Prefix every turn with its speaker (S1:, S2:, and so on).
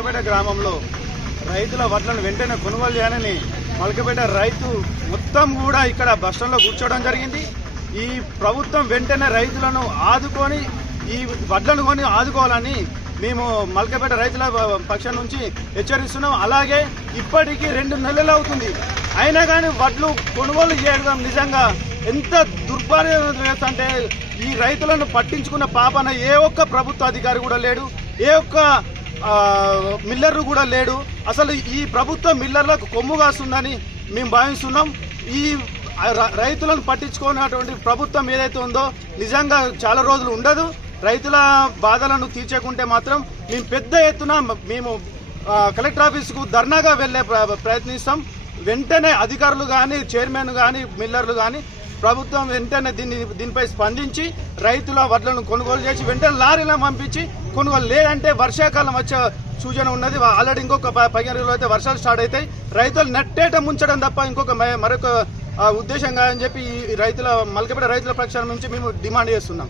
S1: మల్కపేట గ్రామంలో రైతుల వడ్లను వెంటనే కొనుగోలు చేయాలని మల్కపేట రైతు మొత్తం కూడా ఇక్కడ బస్టాండ్లో కూర్చోవడం జరిగింది. ఈ ప్రభుత్వం వెంటనే రైతులను ఆదుకొని ఈ వడ్లను కొని ఆదుకోవాలని మేము మల్కపేట రైతుల పక్షం నుంచి హెచ్చరిస్తున్నాం. అలాగే ఇప్పటికీ రెండు నెలలు అవుతుంది. అయినా కానీ వడ్లు కొనుగోలు చేయడం నిజంగా ఎంత దుర్భార్యం అంటే ఈ రైతులను పట్టించుకున్న పాపన ఏ ఒక్క ప్రభుత్వ అధికారి కూడా లేడు. ఏ ఒక్క మిల్లర్లు కూడా లేడు. అసలు ఈ ప్రభుత్వం మిల్లర్లకు కొమ్ము కాస్తుందని మేము భావిస్తున్నాం. ఈ రైతులను పట్టించుకున్నటువంటి ప్రభుత్వం ఏదైతే ఉందో నిజంగా చాలా రోజులు ఉండదు. రైతుల బాధలను తీర్చకుంటే మాత్రం మేము పెద్ద ఎత్తున మేము కలెక్టర్ ఆఫీస్కు ధర్నాగా వెళ్ళే ప్ర- ప్రయత్నిస్తాం. వెంటనే అధికారులు కానీ చైర్మన్ కానీ మిల్లర్లు కానీ ప్రభుత్వం వెంటనే దీన్ని దీనిపై స్పందించి రైతుల వడ్లను కొనుగోలు చేసి వెంటనే లారీలో పంపించి కొనుగోలు లేదంటే వర్షాకాలం వచ్చే సూచన ఉన్నది. ఆల్రెడీ ఇంకొక పదిహేను రోజులు అయితే వర్షాలు స్టార్ట్ అవుతాయి. రైతులు నెట్టేట ముంచడం తప్ప ఇంకొక మరొక ఉద్దేశంగా ఉద్దేశం కాదని చెప్పి ఈ రైతుల మలకపేట రైతుల పక్షాల నుంచి మేము డిమాండ్ చేస్తున్నాం.